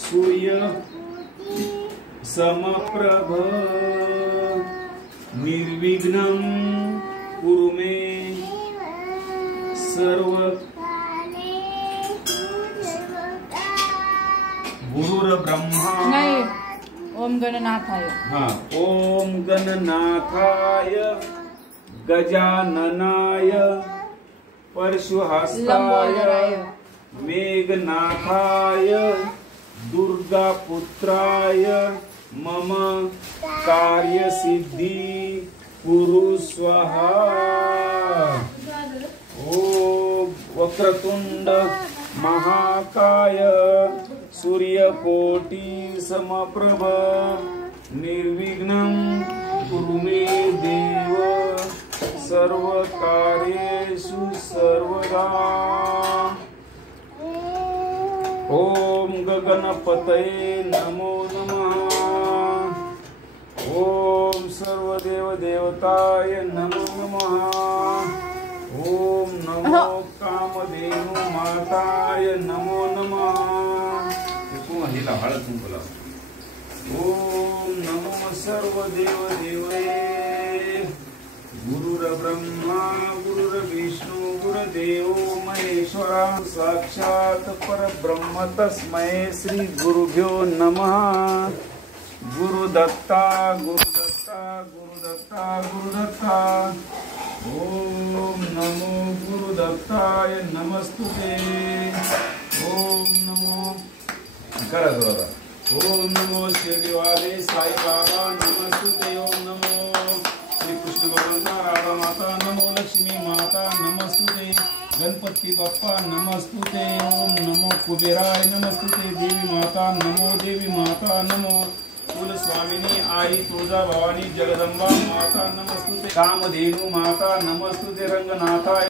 सूर्य समप्रभ निर्विघ्नं कुरु मे सर्व गुरुर्ब्रह्मा नहीं ओम गणनाथाय। हाँ, ओम गणनाथाय गजाननाय परशुहस्ताय मेघनाथाय दुर्गापुत्राय मम कार्यसिद्धि कुरु स्वाहा। ओम वक्रतुंड महाकाय सूर्यकोटि समप्रभ निर्विघ्नं कुरु मे देव सर्वकार्येषु सर्वदा। ओम गगनपतये नमो नमः। ओम सर्वदेव देवताय नमो नमः। ओम नमो कामधेनु माताय नमो नमः। ओम नमो सर्वदेव देवये गुरुर्ब्रह्मा गुरुर्विष्णु गुरुदेवो महेश्वरा साक्षात् परब्रह्म तस्मै श्री गुरुभ्यो नमः। गुरुदत्ता गुरुदत्ता गुरुदत्ता गुरुदत्ता। ओम नमो गुरुदत्ताय नमस्तुते। ओम नमो करा जोरात। ओम नमो शिर्डीवाले साई बाबा नमस्तुते। ओम नमो श्री कृष्ण भगवंता राधा माता नमो लक्ष्मी माता नमस्तुते। गणपति बप्पा नमस्तुते। ओम नमो कुबेराय नमस्तुते। देवी माता नमो देवी माता नमो कुल स्वामिनी आई तुळजा भवानी जगदंबा माता नमस्तुते। कामधेनु माता नमस्तुते। रंगनाथा